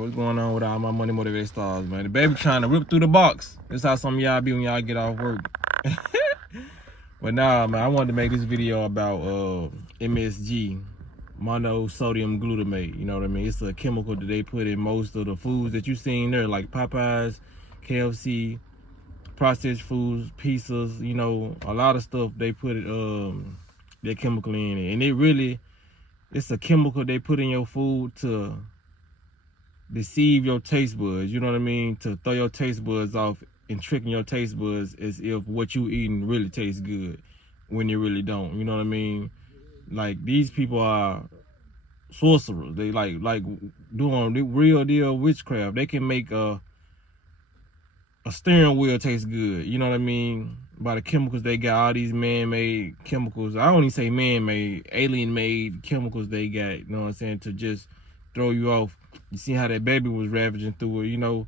What's going on with all my money motivated stars, man? The baby trying to rip through the box. That's how some of y'all be when y'all get off work. But nah, man, I wanted to make this video about MSG, monosodium glutamate. You know what I mean? It's a chemical that they put in most of the foods that you seen there, like Popeyes, KFC, processed foods, pizzas. You know, a lot of stuff they put that chemical in it, and it's a chemical they put in your food to deceive your taste buds, you know what I mean? To throw your taste buds off and tricking your taste buds as if what you eating really tastes good when it really don't, you know what I mean? Like, these people are sorcerers. They like doing the real deal witchcraft. They can make a steering wheel taste good, you know what I mean? By the chemicals they got, all these man-made chemicals. I don't even say man-made, alien-made chemicals they got, you know what I'm saying, to just throw you off. You see how that baby was ravaging through it, you know,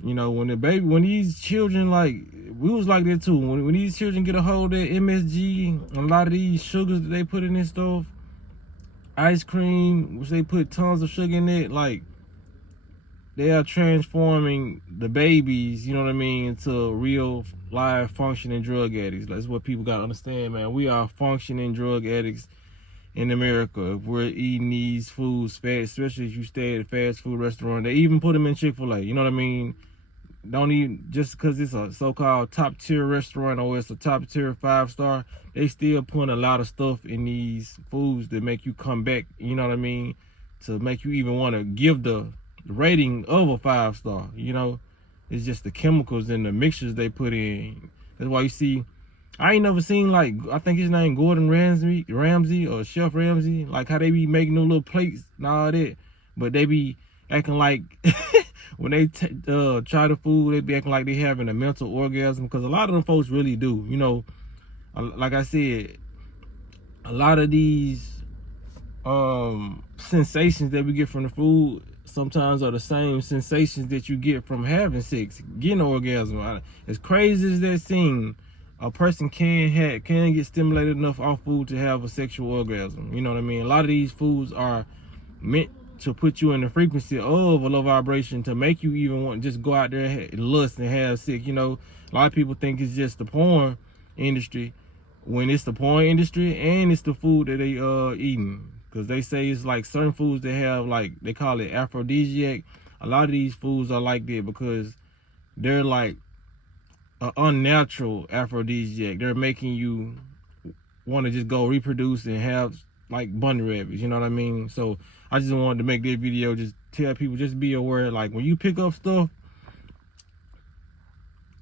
when these children, like, we was like that too. When these children get a hold of that MSG, a lot of these sugars that they put in this stuff, ice cream, which they put tons of sugar in it, like, they are transforming the babies, you know what I mean, into real live functioning drug addicts. That's what people gotta understand, man. We are functioning drug addicts in America. If we're eating these foods fast, especially if you stay at a fast food restaurant, they even put them in Chick-fil-A, you know what I mean? Don't even, just because it's a so-called top tier restaurant or it's a top tier 5-star, they still putting a lot of stuff in these foods that make you come back, you know what I mean, to make you even want to give the rating of a 5-star, you know. It's just the chemicals and the mixtures they put in. That's why you see, I ain't never seen, like, I think his name Gordon Ramsay or Chef Ramsay, like how they be making them little plates and all that, but they be acting like when they try the food, they be acting like they having a mental orgasm, because a lot of them folks really do, you know. Like I said, a lot of these sensations that we get from the food sometimes are the same sensations that you get from having sex, getting an orgasm. As crazy as that seems, a person can get stimulated enough off food to have a sexual orgasm. You know what I mean? A lot of these foods are meant to put you in the frequency of a low vibration to make you even want to just go out there and lust and have sex. You know, a lot of people think it's just the porn industry, when it's the porn industry and it's the food that they eating. Because they say it's like certain foods that have, like, they call it aphrodisiac. A lot of these foods are like that because they're like an unnatural aphrodisiac. They're making you want to just go reproduce and have like bunny rabbits, you know what I mean? So I just wanted to make this video, just tell people, just be aware, like, when you pick up stuff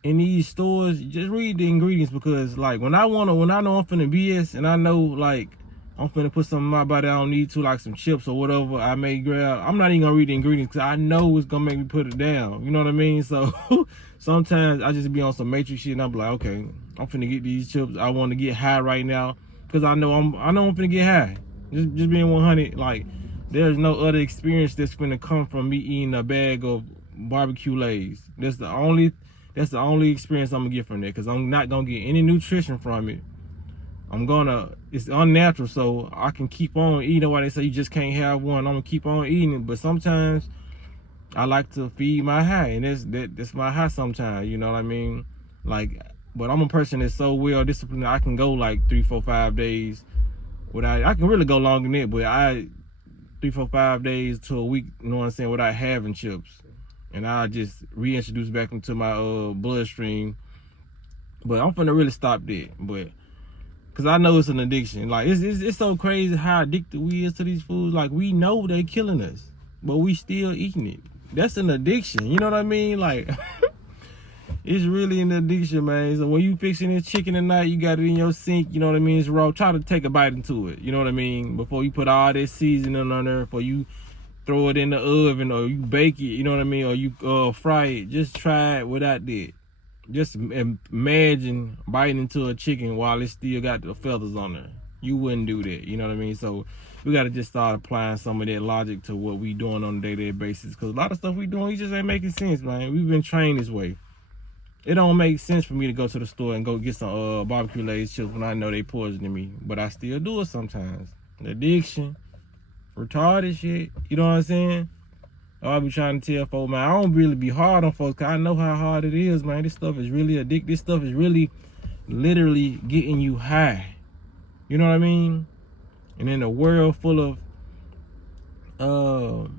in these stores, just read the ingredients, because like when I know I'm finna BS and I know like I'm finna put something in my body I don't need to, like some chips or whatever I may grab, I'm not even gonna read the ingredients because I know it's gonna make me put it down, you know what I mean? So sometimes I just be on some matrix shit and I'm like, okay, I'm finna get these chips, I want to get high right now because I know I'm finna get high. Just being 100, like, there's no other experience that's finna come from me eating a bag of barbecue Lays. That's the only experience I'm gonna get from that, because I'm not gonna get any nutrition from it. It's unnatural, so I can keep on eating. Why they say you just can't have one, I'm gonna keep on eating it. But sometimes I like to feed my high, and that's my high sometimes, you know what I mean? Like, but I'm a person that's so well disciplined, I can go like 3, 4, 5 days without, I can really go longer than that, but 3, 4, 5 days to a week, you know what I'm saying, without having chips. And I just reintroduce back into my bloodstream. But I'm finna really stop that, but because I know it's an addiction. Like, it's so crazy how addicted we is to these foods. Like, we know they killing us, but we still eating it. That's an addiction, you know what I mean? Like, it's really an addiction, man. So when you fixing this chicken tonight, you got it in your sink, you know what I mean? It's raw. Try to take a bite into it, you know what I mean? Before you put all this seasoning on there, before you throw it in the oven or you bake it, you know what I mean? Or you fry it. Just try it without that. Just imagine biting into a chicken while it still got the feathers on there. You wouldn't do that, you know what I mean? So we got to just start applying some of that logic to what we doing on a day-to-day basis, because a lot of stuff we doing, it just ain't making sense, man. We've been trained this way. It don't make sense for me to go to the store and go get some barbecue Lay's chips when I know they poisoning me, but I still do it sometimes. Addiction, retarded shit, you know what I'm saying? I be trying to tell folks, man, I don't really be hard on folks, cause I know how hard it is, man. This stuff is really addictive. This stuff is really literally getting you high. You know what I mean? And in a world full of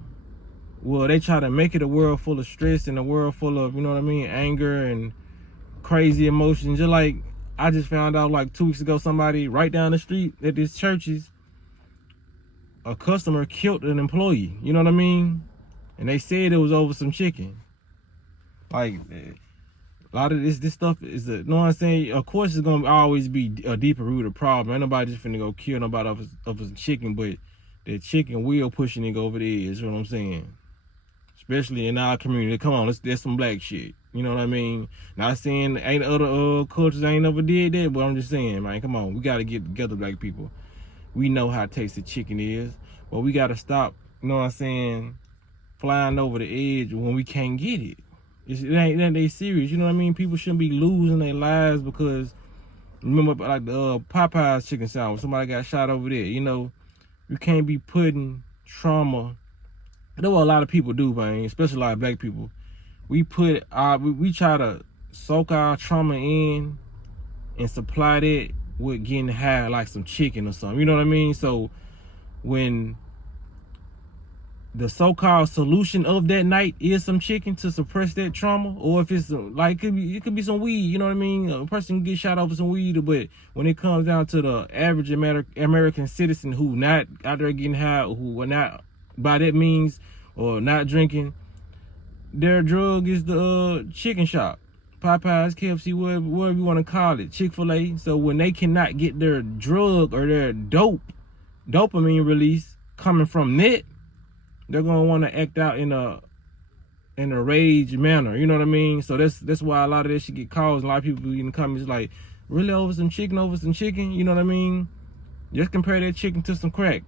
well, they try to make it a world full of stress and a world full of, you know what I mean, anger and crazy emotions. Just like I just found out like 2 weeks ago, somebody right down the street at this church's, a customer killed an employee. You know what I mean? And they said it was over some chicken. Like, a lot of this stuff is, you know what I'm saying? Of course, it's gonna always be a deeper rooted problem. Ain't nobody just finna go kill nobody of some chicken, but that chicken will push a nigga over the edge. You know what I'm saying? Especially in our community. Come on, that's some black shit. You know what I mean? Not saying ain't other cultures ain't never did that, but I'm just saying, man, come on, we gotta get together, black people. We know how tasty chicken is, but we gotta stop, you know what I'm saying, flying over the edge when we can't get it. It ain't they serious, you know what I mean? People shouldn't be losing their lives because, remember, like the Popeye's chicken sandwich, somebody got shot over there. You know, you can't be putting trauma. I know what a lot of people do, man, especially a lot of black people. We try to soak our trauma in and supply that with getting high like some chicken or something. You know what I mean? So when the so-called solution of that night is some chicken to suppress that trauma, or if it's like it could be some weed, you know what I mean? A person can get shot over some weed, but when it comes down to the average American citizen who not out there getting high, who are not by that means or not drinking, their drug is the chicken shop, Popeyes, KFC, whatever you want to call it, Chick-fil-A. So when they cannot get their drug or their dopamine release coming from that, they're gonna want to act out in a rage manner. You know what I mean? So that's why a lot of that shit get caused. A lot of people in the comments like, really over some chicken? You know what I mean? Just compare that chicken to some crack,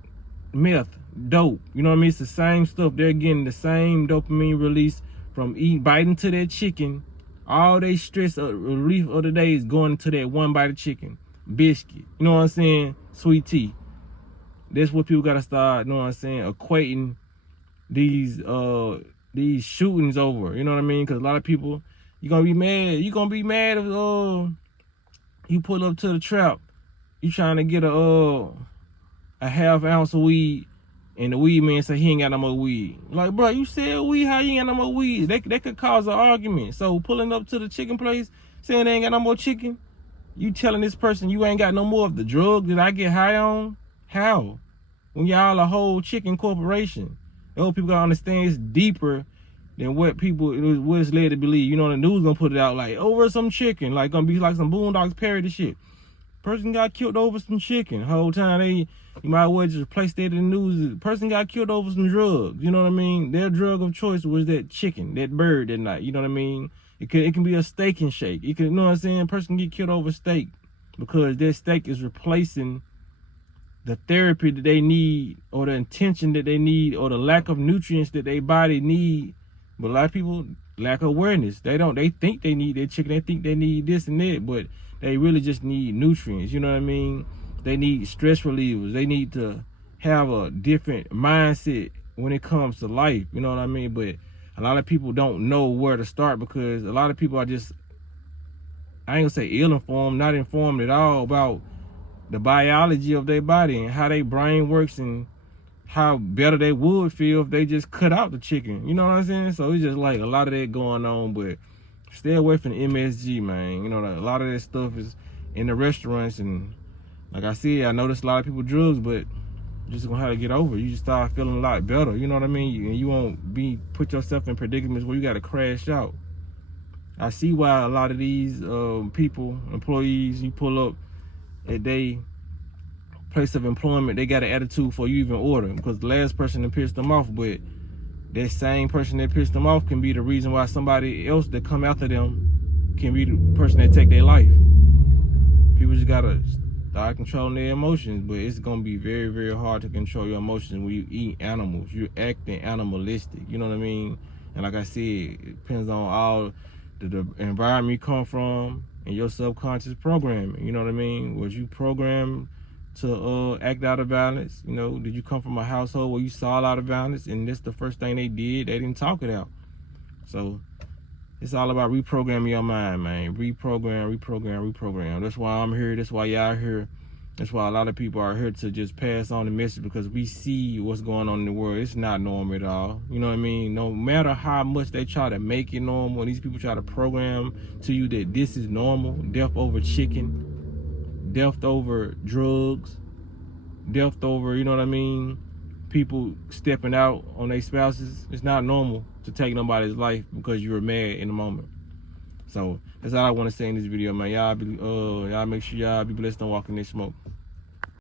meth, dope. You know what I mean? It's the same stuff. They're getting the same dopamine release from biting to that chicken. All they stress relief of the day is going to that one bite of chicken, biscuit. You know what I'm saying? Sweet tea. That's what people gotta start, you know what I'm saying, equating these shootings over. You know what I mean? Because a lot of people, you're gonna be mad. You're gonna be mad if you pull up to the trap, you trying to get a half ounce of weed, and the weed man say he ain't got no more weed. Like, bro, you sell weed, how you ain't got no more weed? They could cause an argument. So pulling up to the chicken place, saying they ain't got no more chicken, you telling this person you ain't got no more of the drug that I get high on? How? When y'all a whole chicken corporation. Those people gotta understand it's deeper than what it's led to believe. You know, the news gonna put it out like over some chicken, like gonna be like some Boondocks parody shit. Person got killed over some chicken. Whole time you might as well just replace that in the news. Person got killed over some drugs. You know what I mean? Their drug of choice was that chicken, that bird that night. You know what I mean? It can be a steak and shake. It can, you know what I'm saying? Person get killed over steak because their steak is replacing the therapy that they need, or the intention that they need, or the lack of nutrients that their body need. But a lot of people lack awareness. They think they need their chicken. They think they need this and that, but they really just need nutrients. You know what I mean? They need stress relievers. They need to have a different mindset when it comes to life. You know what I mean? But a lot of people don't know where to start because a lot of people are just, I ain't gonna say ill-informed, not informed at all about the biology of their body and how their brain works and how better they would feel if they just cut out the chicken. You know what I'm saying? So it's just like a lot of that going on, but stay away from the MSG, man. You know, a lot of that stuff is in the restaurants, and like I said, I noticed a lot of people drugs, but you're just gonna have to get over it. You just start feeling a lot better. You know what I mean? You won't put yourself in predicaments where you gotta crash out. I see why a lot of these people, employees, you pull up at they place of employment, they got an attitude for you even order, because the last person that pissed them off, but that same person that pissed them off can be the reason why somebody else that come after them can be the person that take their life. People just gotta start controlling their emotions, but it's gonna be very, very hard to control your emotions when you eat animals. You're acting animalistic, you know what I mean? And like I said, it depends on all the environment you come from and your subconscious programming, you know what I mean? Was you programmed to act out of violence? You know, did you come from a household where you saw a lot of violence and this the first thing they did? They didn't talk it out. So it's all about reprogramming your mind, man. Reprogram. That's why I'm here. That's why y'all here. That's why a lot of people are here to just pass on the message, because we see what's going on in the world. It's not normal at all. You know what I mean? No matter how much they try to make it normal, these people try to program to you that this is normal. Death over chicken, death over drugs, death over, you know what I mean, people stepping out on their spouses. It's not normal to take nobody's life because you were mad in the moment. So that's all I want to say in this video, man. Y'all make sure y'all be blessed and walk in this smoke.